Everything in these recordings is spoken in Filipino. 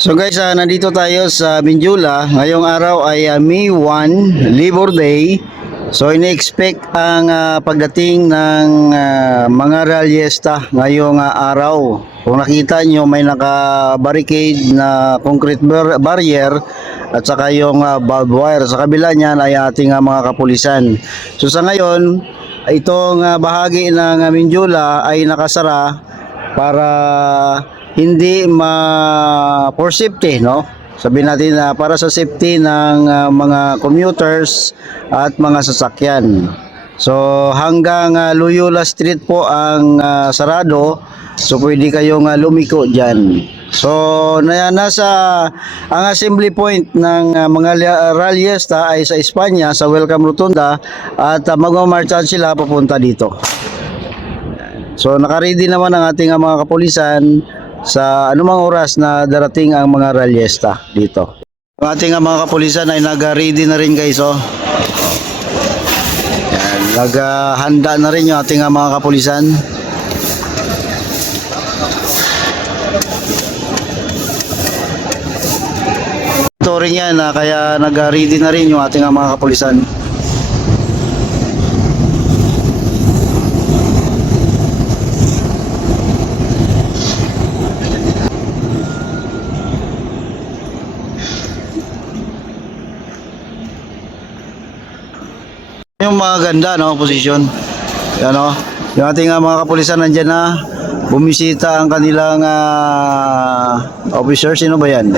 So guys, nandito tayo sa Minjula. Ngayong araw ay May 1, Labor Day. So ini-expect ang pagdating ng mga ralyesta ngayong araw. Kung nakita nyo, may naka-barricade na concrete barrier at saka yung barbed wire. Sa kabila niyan ay ating mga kapulisan. So sa ngayon, itong bahagi ng Minjula ay nakasara para hindi for safety, no? Sabihin natin na para sa safety ng mga commuters at mga sasakyan. So hanggang Loyola Street po ang sarado. So pwede kayong lumiko diyan. So ang assembly point ng mga ralyesta ay sa Espanya, sa Welcome Rotunda, at magmamarchan sila papunta dito. So naka-ready naman ang ating mga kapulisan sa anumang oras na darating ang mga ralyesta dito. Ang ating mga kapulisan ay nag-ready na rin guys, oh. Yan, naghanda na rin yung ating mga kapulisan. Ito rin yan, kaya nag-ready na rin yung ating mga kapulisan. Yung mga ganda, no, posisyon. Yan, no. Yung ating mga kapulisan nandiyan na, bumisita ang kanilang officer. Sino ba yan?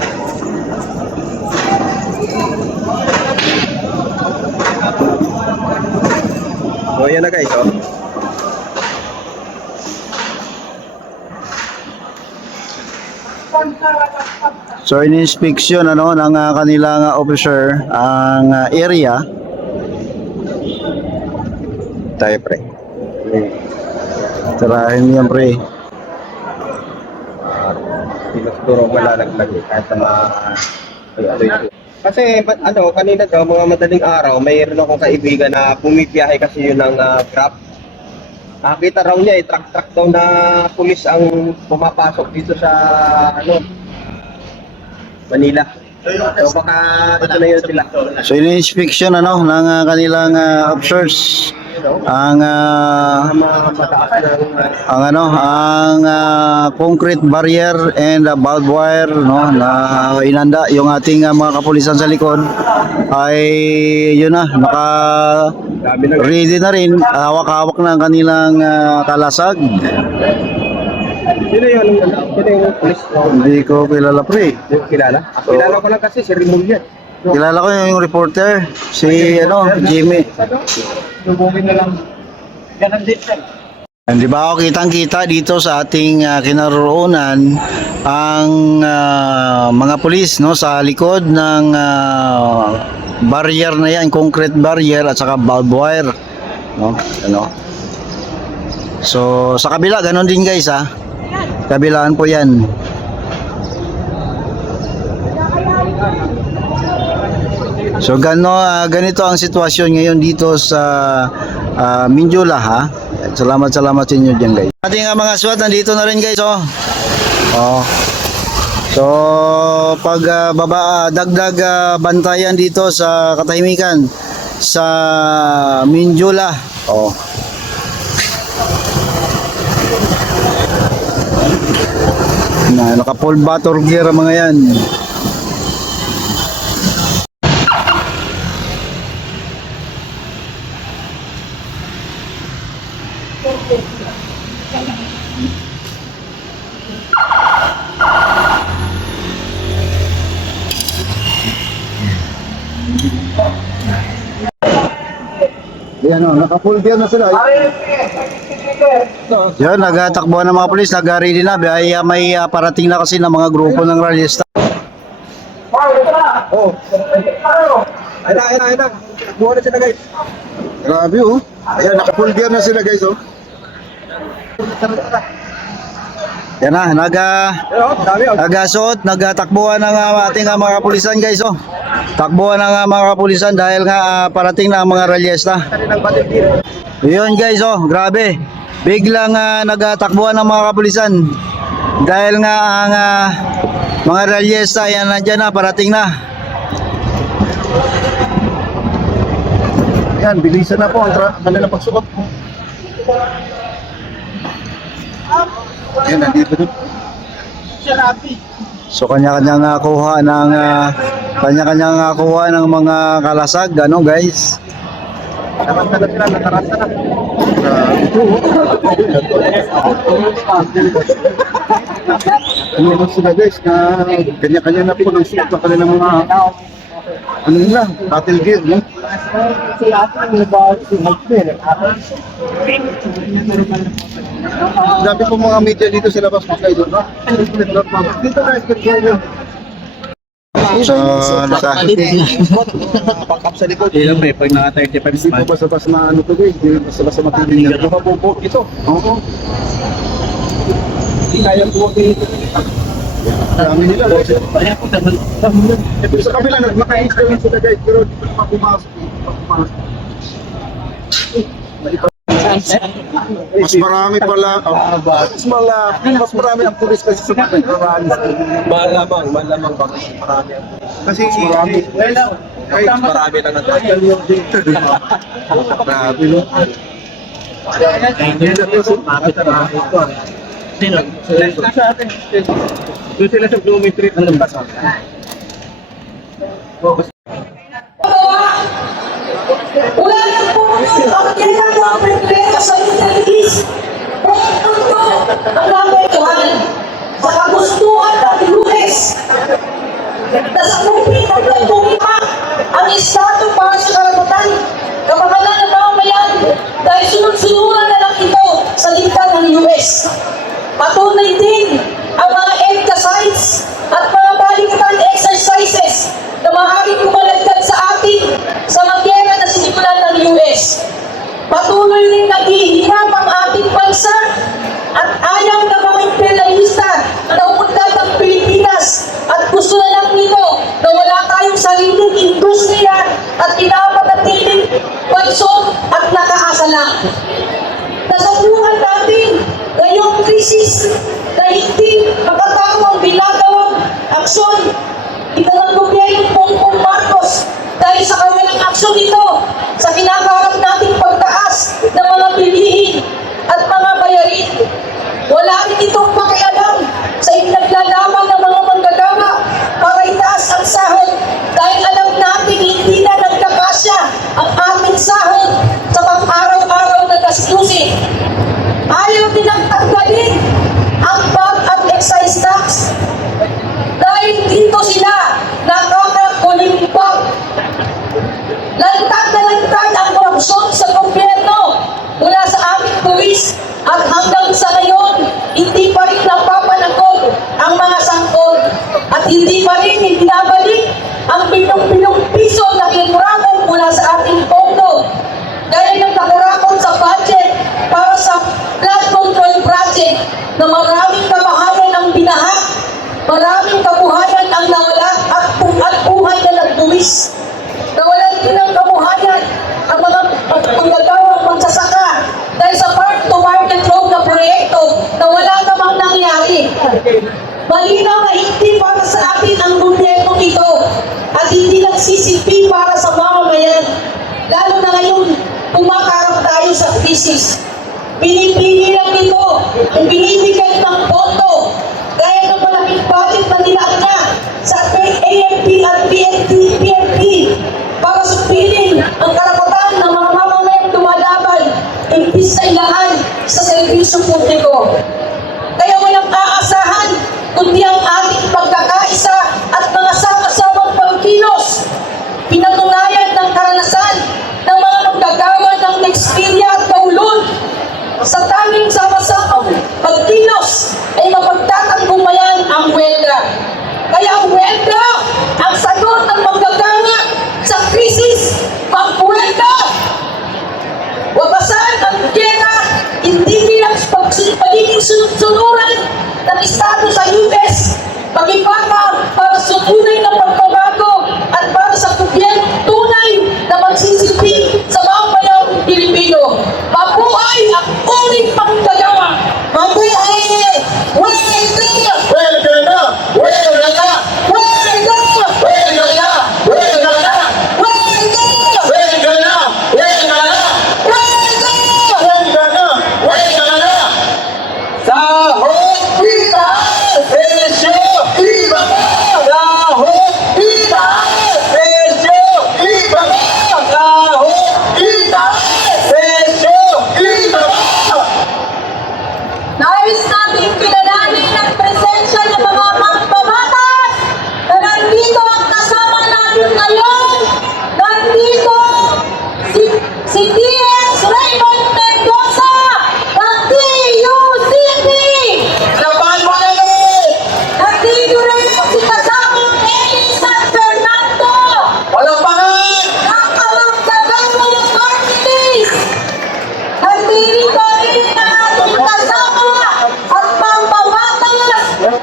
So yan na guys, oh. So in-inspection ng kanilang officer ang area. Tayo pre. Tirahin yan pre. Pinagturo wala naglagay kahit sa mga kasi kanina daw mga madaling araw mayroon akong kaibigan na bumibiyahe kasi yun ng Grab. Nakita raw niya truck daw na pulis ang pumapasok dito sa Manila. So baka ito na yun sila. So in-inspection ng kanilang officers ang concrete barrier and barbed wire, no, na inanda yung ating mga kapulisan sa likod ay yun na, naka ready na rin, hawak-hawak na ang kanilang kalasag. Sino yung pulis? Hindi ko kilala pre. Kilala? Kilala ko lang kasi si Rimulyan. Kilala ko yung reporter, si Jimmy. Lubungin na lang. Ganun din siya. Di ba ako kitang-kita dito sa ating kinaroroonan ang mga pulis, no, sa likod ng barrier na yan, concrete barrier at saka barbed wire, no, So sa kabila ganon din guys, kabilaan po yan. So ganito ang sitwasyon ngayon dito sa Minjula, Salamat sa inyo dyan guys. Ating mga SWAT nandito na rin guys, oh. So pag dagdag bantayan dito sa katahimikan sa Minjula, naka full battle gear ang mga yan. Yan, naka-full gear na sila. Yan, nagtakbuhan ng mga pulis, nag-ready na. May parating na kasi ng mga grupo ng ralyesta. Oh. Ayun na. Buwan na sila guys. Grabe, oh. Ayan, naka-full gear na sila guys, oh. Yan na, nagasuot, nagtakbuhan ng ating mga kapulisan guys, oh. Takbuhan ng mga kapulisan dahil nga parating na ang mga ralyesta. Yun guys, oh, grabe. Biglang nagtakbuhan ng mga kapulisan. Dahil nga ang mga ralyesta yan nandyan na, parating na. Yan, bilisan na po ang kanilang pagsuot. Yan, nandito doon. So kanya-kanyang kuha ng kanya-kanyang kuha ng mga kalasag, ano guys? Nakanta na sila, nakaranta na. Ano sila guys, na kanya-kanya na po ng suot ng kanilang mga ano nila, battle gear, no? Dami po mga media dito sa labas mga idol, no? Dito guys, dito. So Pakap sa likod. Ilang pre, pag naka 35 speed. Dito basta-basta na ano to guys, dito basta-basta matiling na. Mabubo ito. Oo. Hindi kaya po dito. Dami nila. Ito sa kabila, nagmaka-instrument sila guys, pero dito pa pumasok. Mas marami pala, mas marami ang pulis kasi sa mga Malamang baka marami. kasi marami. Ay, marami lang ang Grabe no. Doon sila sa Blooming Street ng Lambasan. Wala na po ang ginagawa ng problema sa Interlis. Ang lamay sa kagustuhan ng US na sa kupit ng nagtumima ang estado para sa karapatan, kapakanan ng mamamayan dahil sunod-sunuran na lang ito sa dikta ng US. Patunay din ang mga EDCA sites at mga balikatan exercises na maaaring kumalagdag sa atin sa magyera na sinimulan ng US. Patuloy rin naghihirap ang ating bansa at ayaw ng mga imperialista na umunlad ng Pilipinas at gusto na lang nito na wala tayong sariling industriya at pinapanatiling pansot at nakaasa lang. Nasabuhan natin ngayong krisis na hindi makatawang binagawang aksyon ito ng gobyerno Bongbong Marcos dahil sa kawalang aksyon nito sa kinakaharap nating pagtaas ng mga bilihin at mga bayarin. Wala rin itong pakialam sa ipinaglalaman ng mga manggagawa para itaas ang sahod dahil alam natin hindi na nagkakasya ang ating sahod sa pang-araw-araw na gastusin. Ayaw din ang tanggalin ang VAT at excise tax dahil dito sila nakakakulimbang. Lantad na lantad ang korupsyon sa gobyerno mula sa aming buwis at hanggang sa ngayon, hindi pa rin napapanagot ang mga sangkot at hindi pa rin ibinabalik ang pinong-pinong piso na kinurakan mula sa ating pondo. Dahil nagkakurakot sa budget para sa flood control project na maraming kabahayan ang binaha, maraming kabuhayan ang nawala at buhay na nagbuwis. Nawalan din ng kabuhayan ang mga manggagawang magsasaka dahil sa farm-to-market road na proyekto na wala namang nangyari. Malinaw na hindi para sa atin ang gobyerno ito at hindi nagsisilbi para sa mamamayan. Lalo na ngayon, kumakaharap tayo sa krisis. Pinipili lang ito ang binibigay ng pondo gaya ng malaking budget na nilaga sa AFP at PNP para supilin ang karapatan ng mga mamamayang lumalaban imbis na ilaan sa serbisyo publiko. Kaya walang aasahan kundi ang ating pagkakaisa at mga sama-samang pagkilos. Pinatunayan ng karanasan ng mga manggagawa ng Nexperia at Kowloon. Sa tanging sama-samang pagkilos ay mapagtatanggungmayan ang welga. Kaya ang welga, ang sagot ng manggagawa sa krisis, pag-welga. Wapasan ang gera, hindi bilang pagiging sunuran ng Estado sa US, pag-ipaka para sa tunay na pagbabago at para sa gobyerno tunay na magsisilbi sa mga mayang Pilipino. Mabuhay ang uling panggagawa! Mabuhay! Welga!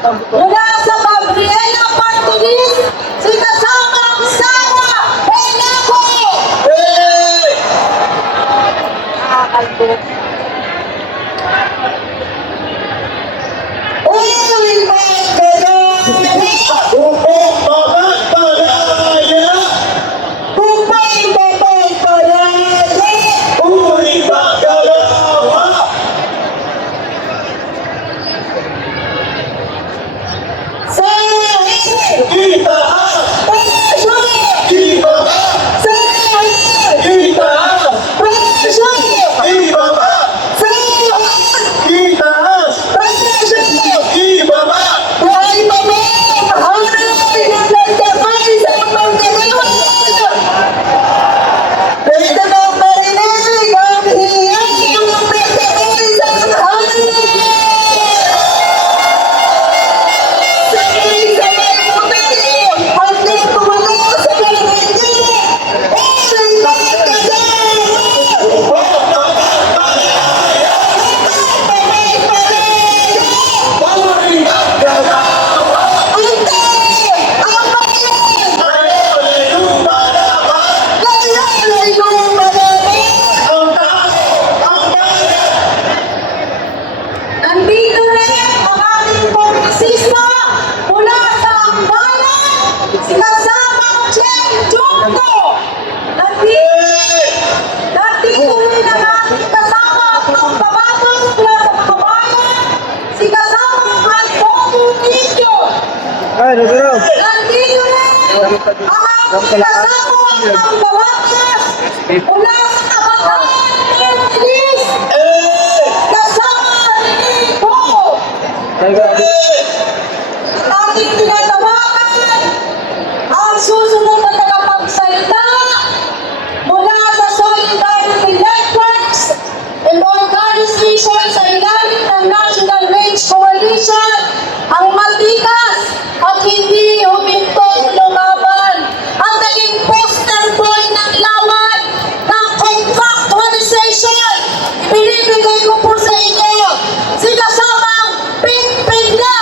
Mula sa Gabriela Martinez, si kasamang Sara Belaco. Uy, nandito rin ang ating kongresista mula sa Ambalan, si kasamang Chen Junko. Nandito rin ang ating kasama ng Babatos mula sa Makabayan, si kasamang Antonio Nicho. Nandito rin ang ating kasama ng Babatos mula sa Kabataan English. Ating tinatawagan ang susunod na tagapagsalita mula sa Solidarity Networks and organizations sa ilalim ng National Range Coalition, ang matikas at hindi humintong lumaban, ang naging poster boy ng lawan ng contractualization. Binibigay ko po sa inyo si kasamang Pinpinda.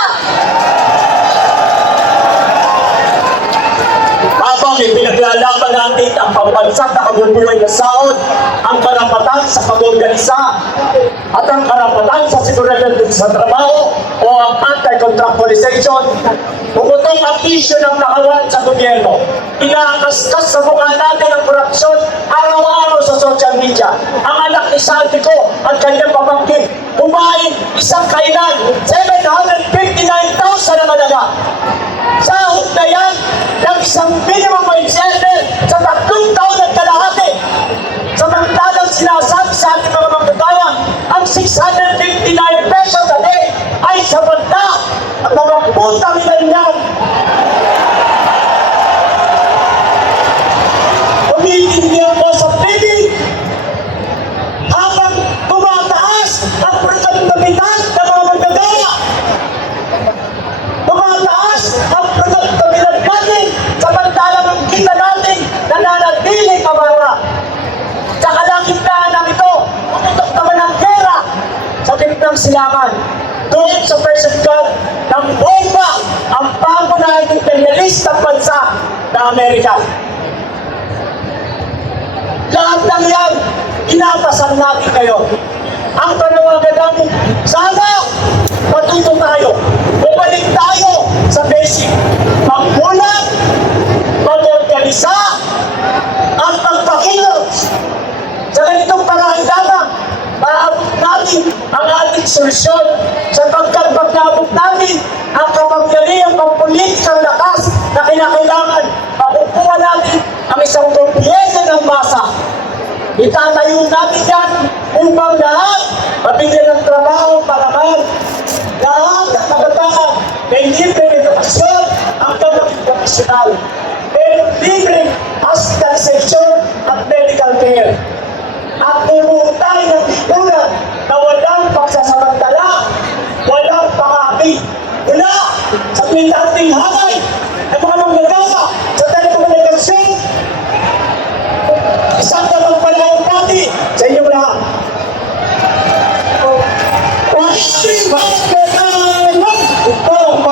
Habang ipinaglalaban natin ang pambansang na kabuluhan na saod, ang karapatan sa pag-organisa at ang karapatan sa seguridad sa trabaho o ang anti-contractualization, pumutok ang isyu ng nakawan sa gobyerno. Inakaskas sa mukha natin ang korupsyon araw-araw sa social media. Ang anak ni Santico at kanyang pamangkin kumain isang kainan, 759,000 na malaga. Sahod na yan ng isang minimum wage earner sa 3 taon at kalahati. Samantalang sinasabi sa ating mga mamatayan, ang 659 pesos a day ay sapat na at mga putang ilan yan. Umiindihan mo sa bidding habang tumataas ang produktabilidad ng mga magdadaya. Tumataas ang produktabilidad natin samantalang ang kita natin nananatiling kamara. Sa kalagitnaan ng ito, pumutok naman ang gera sa gitnang silangan. Doon sa persisyon ng bomba ang pangunahing imperialistang bansa ng Amerika. Lahat ng yan, inatasan natin kayo. Ang panawagan namin, sana matuto tayo. Bumalik tayo sa basic. Magmulat, mag-organisa, at magpakilos. Sa ganitong parandaman, maabot natin ang ating solusyon sa pagkagbag-abot natin ang kapangyarihang pampulitikang lakas na kinakailangan. Makukuha natin ang isang gobyerno ng masa. Itatayo natin yan upang lahat mabigyan ng trabaho para lahat ng kabataan may libreng edukasyon ang maging profesional. Pero libreng hospitalization at medical care. At bumuo tayo ng lipunan na walang pagsasamantala, walang pang-api. Mula sa pinating hangay ng mga manggagawa sa telekomunikasyon, isang namang panahon natin sa inyong lahat. Pag-ibig! Ito ang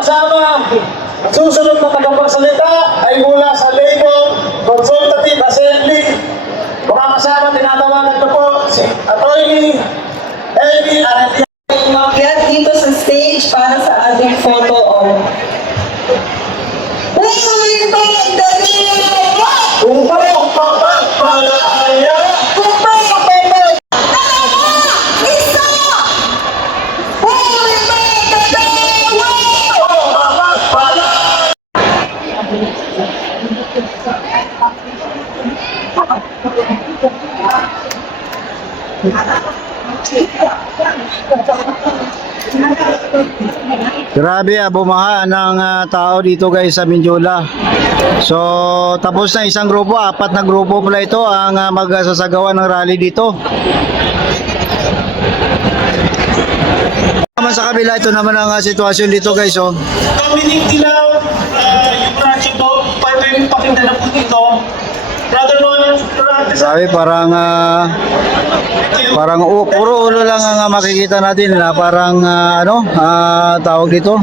kasama, ang susunod na tagapagsalita ay mula sa Labor Consultative Assembly. Mga kasama, tinatawagan ko po si Atty. Amy Arretia. Umakyat dito sa stage para sa ating photo op. Upang pagpapalaya. Grabe bumaha ng tao dito guys sa Mindula. So tapos na isang grupo, 4 na grupo pala ito ang magsasagawa ng rally dito. Naman sa kabila, ito naman ang sitwasyon dito guys. Oh. Dominic Dilaw, yung project ko, pwede yung pakita na po dito. Brother Nolan, Grabe, parang puro ulo lang ang makikita natin na parang tawag dito,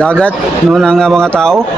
dagat no ng mga tao.